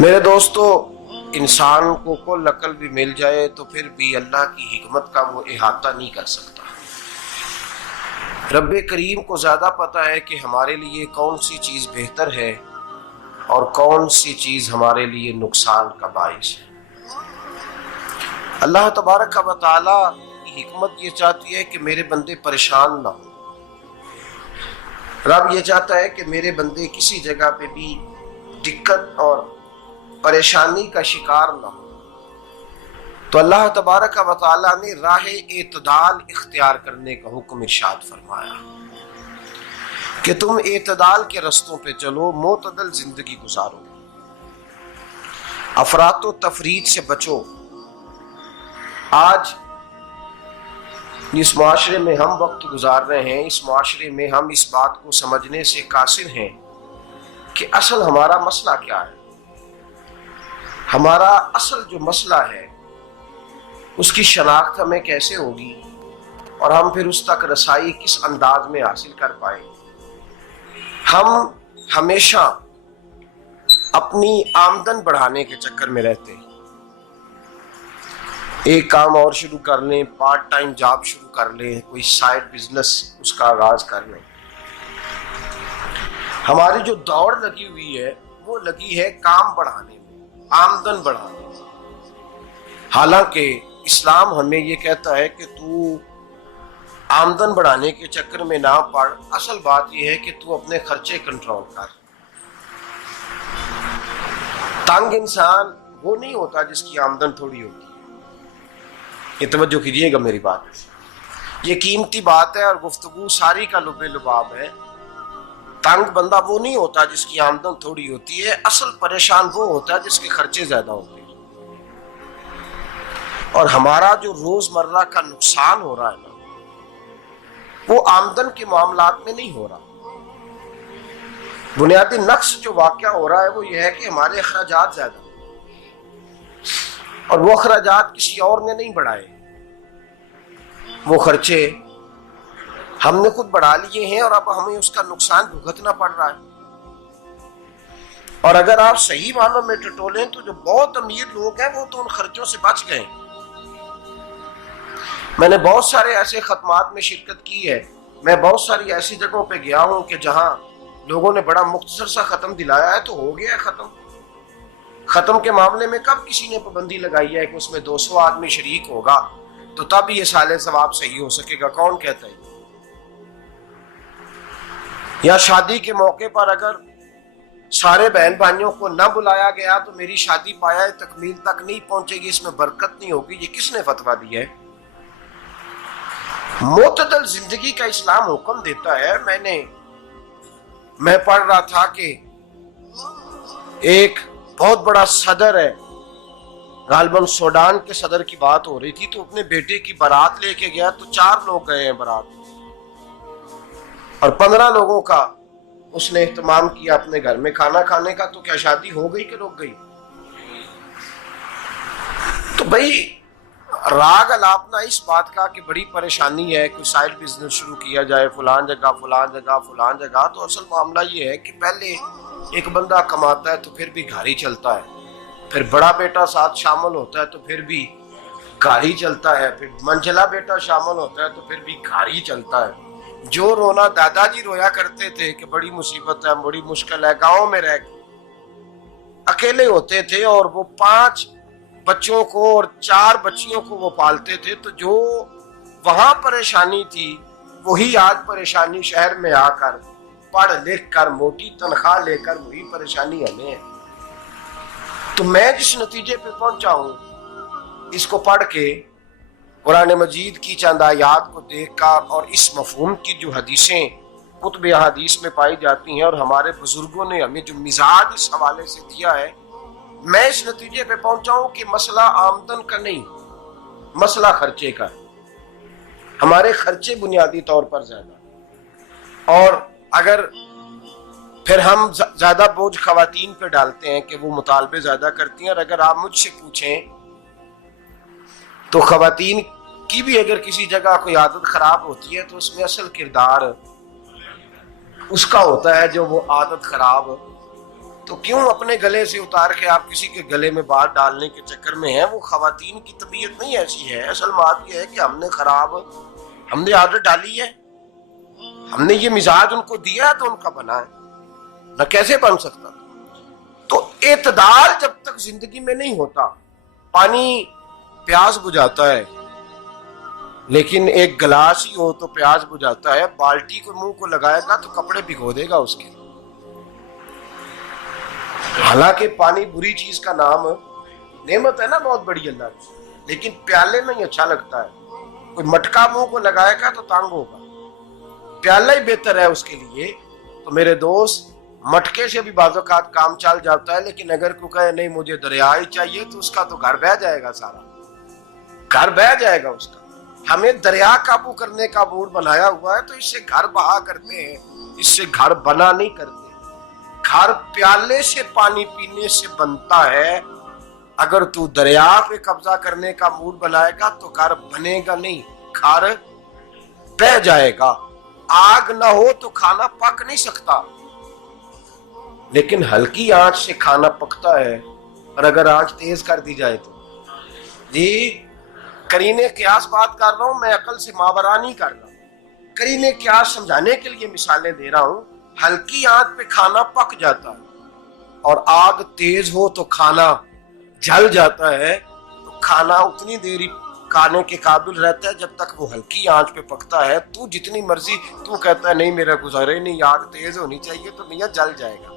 میرے دوستو، انسان کو کل عقل بھی مل جائے تو پھر بھی اللہ کی حکمت کا وہ احاطہ نہیں کر سکتا۔ رب کریم کو زیادہ پتہ ہے کہ ہمارے لیے کون سی چیز بہتر ہے اور کون سی چیز ہمارے لیے نقصان کا باعث ہے۔ اللہ تبارک و تعالی کی حکمت یہ چاہتی ہے کہ میرے بندے پریشان نہ ہوں۔ رب یہ چاہتا ہے کہ میرے بندے کسی جگہ پہ بھی دقت اور پریشانی کا شکار نہ ہو، تو اللہ تبارک و تعالی نے راہ اعتدال اختیار کرنے کا حکم ارشاد فرمایا کہ تم اعتدال کے رستوں پہ چلو، معتدل زندگی گزارو، افراط و تفریط سے بچو۔ آج جس معاشرے میں ہم وقت گزار رہے ہیں، اس معاشرے میں ہم اس بات کو سمجھنے سے قاصر ہیں کہ اصل ہمارا مسئلہ کیا ہے۔ ہمارا اصل جو مسئلہ ہے اس کی شناخت ہمیں کیسے ہوگی اور ہم پھر اس تک رسائی کس انداز میں حاصل کر پائیں۔ ہم ہمیشہ اپنی آمدن بڑھانے کے چکر میں رہتے ہیں، ایک کام اور شروع کر لیں، پارٹ ٹائم جاب شروع کر لیں، کوئی سائیڈ بزنس اس کا آغاز کر لیں۔ ہماری جو دوڑ لگی ہوئی ہے وہ لگی ہے کام بڑھانے میں، آمدن بڑھانے میں، حالانکہ اسلام ہمیں یہ کہتا ہے کہ تو آمدن بڑھانے کے چکر میں نہ پڑ، اصل بات یہ ہے کہ تو اپنے خرچے کنٹرول کر۔ تنگ انسان وہ نہیں ہوتا جس کی آمدن تھوڑی ہوتی ہے، یہ توجہ کیجیے گا میری بات، یہ قیمتی بات ہے اور گفتگو ساری کا لب لباب ہے۔ تنگ بندہ وہ نہیں ہوتا جس کی آمدن تھوڑی ہوتی ہے، اصل پریشان وہ ہوتا ہے جس کے خرچے زیادہ ہوتے ہیں۔ اور ہمارا جو روزمرہ کا نقصان ہو رہا ہے نا، وہ آمدن کے معاملات میں نہیں ہو رہا۔ بنیادی نقص جو واقعہ ہو رہا ہے وہ یہ ہے کہ ہمارے اخراجات زیادہ ہیں، اور وہ اخراجات کسی اور نے نہیں بڑھائے، وہ خرچے ہم نے خود بڑھا لیے ہیں اور اب ہمیں اس کا نقصان بھگتنا پڑ رہا ہے۔ اور اگر آپ صحیح معنوں میں ٹٹولیں تو جو بہت امیر لوگ ہیں وہ تو ان خرچوں سے بچ گئے۔ میں نے بہت سارے ایسے ختمات میں شرکت کی ہے، میں بہت ساری ایسی جگہوں پہ گیا ہوں کہ جہاں لوگوں نے بڑا مختصر سا ختم دلایا ہے تو ہو گیا ہے ختم۔ ختم کے معاملے میں کب کسی نے پابندی لگائی ہے کہ اس میں 200 آدمی شریک ہوگا تو تب یہ سال ثواب صحیح ہو سکے گا؟ کون کہتا ہے؟ یا شادی کے موقع پر اگر سارے بہن بھائیوں کو نہ بلایا گیا تو میری شادی پایہ تکمیل تک نہیں پہنچے گی، اس میں برکت نہیں ہوگی، یہ کس نے فتویٰ دیا ہے؟ معتدل زندگی کا اسلام حکم دیتا ہے۔ میں پڑھ رہا تھا کہ ایک بہت بڑا صدر ہے، غالباً سوڈان کے صدر کی بات ہو رہی تھی، تو اپنے بیٹے کی بارات لے کے گیا تو 4 لوگ گئے ہیں بارات، اور 15 لوگوں کا اس نے اہتمام کیا اپنے گھر میں کھانا کھانے کا۔ تو کیا شادی ہو گئی کہ رک گئی؟ تو بھائی راگ الاپنا اس بات کا کہ بڑی پریشانی ہے، کوئی سائیڈ بزنس شروع کیا جائے فلان جگہ فلان جگہ فلان جگہ، تو اصل معاملہ یہ ہے کہ پہلے ایک بندہ کماتا ہے تو پھر بھی گھر ہی چلتا ہے، پھر بڑا بیٹا ساتھ شامل ہوتا ہے تو پھر بھی گھر ہی چلتا ہے، پھر منجلا بیٹا شامل ہوتا ہے تو پھر بھی گھر ہی چلتا ہے۔ جو رونا دادا جی رویا کرتے تھے کہ بڑی مصیبت ہے، بڑی مشکل ہے، گاؤں میں رہ اکیلے ہوتے تھے اور وہ 5 بچوں کو اور 4 بچیوں کو وہ پالتے تھے، تو جو وہاں پریشانی تھی وہی آج پریشانی شہر میں آ کر پڑھ لکھ کر موٹی تنخواہ لے کر وہی پریشانی ہمیں ہے۔ تو میں جس نتیجے پہ پہنچا ہوں اس کو پڑھ کے، قرآن مجید کی چند آیات کو دیکھ کر اور اس مفہوم کی جو حدیثیں کتب احادیث میں پائی جاتی ہیں اور ہمارے بزرگوں نے ہمیں جو مزاج اس حوالے سے دیا ہے، میں اس نتیجے پہ پہنچا ہوں کہ مسئلہ آمدن کا نہیں، مسئلہ خرچے کا ہے۔ ہمارے خرچے بنیادی طور پر زیادہ، اور اگر پھر ہم زیادہ بوجھ خواتین پہ ڈالتے ہیں کہ وہ مطالبے زیادہ کرتی ہیں، اور اگر آپ مجھ سے پوچھیں تو خواتین کی بھی اگر کسی جگہ کوئی عادت خراب ہوتی ہے تو اس میں اصل کردار اس کا ہوتا ہے جو وہ عادت خراب تو کیوں اپنے گلے سے اتار کے آپ کسی کے گلے میں بات ڈالنے کے چکر میں ہیں؟ وہ خواتین کی طبیعت نہیں ایسی ہے. اصل بات یہ ہے کہ ہم نے عادت ڈالی ہے، ہم نے یہ مزاج ان کو دیا تو ان کا بنا ہے، نہ کیسے بن سکتا. تو اعتدال جب تک زندگی میں نہیں ہوتا، پانی پیاس بجھاتا ہے لیکن ایک گلاس ہی ہو تو پیاس بجھاتا ہے، بالٹی کو منہ کو لگائے گا تو کپڑے بھگو دے گا اس کے. حالانکہ پانی بری چیز کا نام نعمت ہے نا بہت بڑی اللہ کی، لیکن پیالے میں ہی اچھا لگتا ہے. کوئی مٹکا منہ کو لگائے گا تو تانگ ہوگا، پیالہ ہی بہتر ہے اس کے لیے. تو میرے دوست، مٹکے سے بھی بعض اوقات کام چل جاتا ہے، لیکن اگر کوئی کہے نہیں مجھے دریا ہی چاہیے تو اس کا تو گھر بہ جائے گا، سارا گھر بہ جائے گا اس کا. ہمیں دریا قابو کرنے کا موڈ بنایا ہوا ہے تو اس سے گھر بہا کرتے ہیں، اس سے گھر بنا نہیں کرتے. گھر پیالے سے پانی پینے سے بنتا ہے. اگر تو دریا پہ قبضہ کرنے کا موڈ بنائے گا تو گھر بنے گا نہیں، گھر بہ جائے گا. آگ نہ ہو تو کھانا پک نہیں سکتا، لیکن ہلکی آنچ سے کھانا پکتا ہے. اور اگر آنچ تیز کر دی جائے تو جی قرینے قیاس بات کر رہا ہوں، میں عقل سے ماورا نہیں کر رہا. قرینے قیاس سمجھانے کے لیے مثالیں دے رہا ہوں. ہلکی آنچ پہ کھانا پک جاتا ہے اور آگ تیز ہو تو کھانا جل جاتا ہے. تو کھانا اتنی دیر کھانے کے قابل رہتا ہے جب تک وہ ہلکی آنچ پہ پکتا ہے. تو جتنی مرضی تو کہتا ہے نہیں میرا گزارے نہیں، آگ تیز ہونی چاہیے، تو میاں جل جائے گا،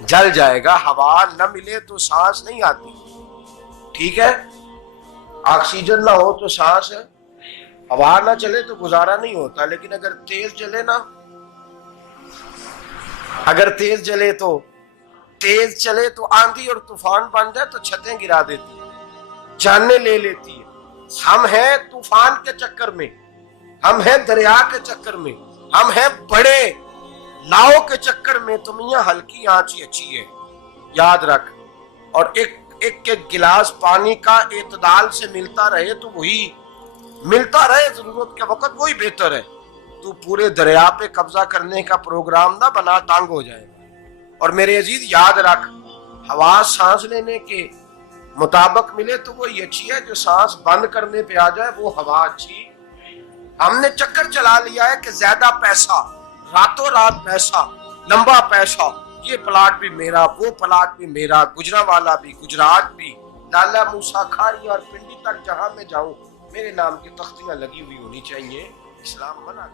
جل جائے گا. ہوا نہ ملے تو سانس نہیں آتی، ٹھیک ہے؟ آکسیجن نہ ہو تو سانس ہے، ہوا نہ چلے تو گزارا نہیں ہوتا. لیکن اگر تیز جلے نا، اگر تیز جلے تو تیز چلے تو آندھی اور طوفان بن جائے تو چھتیں گرا دیتی ہے، جانیں لے لیتی ہے. ہم ہیں طوفان کے چکر میں، ہم ہیں دریا کے چکر میں، ہم ہیں بڑے لاؤ کے چکر میں. تو میاں ہلکی آنچ ہی اچھی ہے، یاد رکھ. اور ایک گلاس پانی کا اعتدال سے ملتا رہے تو وہی ملتا رہے، ضرورت کے وقت وہی بہتر ہے. تو پورے دریا پہ قبضہ کرنے کا پروگرام نہ بنا، تانگ ہو جائے گا. اور میرے عزیز یاد رکھ، ہوا سانس لینے کے مطابق ملے تو وہی اچھی ہے، جو سانس بند کرنے پہ آ جائے وہ ہوا اچھی. ہم نے چکر چلا لیا ہے کہ زیادہ پیسہ، راتوں رات پیسہ، لمبا پیسہ، یہ پلاٹ بھی میرا، وہ پلاٹ بھی میرا، گجرانوالا بھی، گجرات بھی، لالا موسیٰ کھاری اور پنڈی تک جہاں میں جاؤں میرے نام کی تختیاں لگی ہوئی ہونی چاہیے. اسلام منع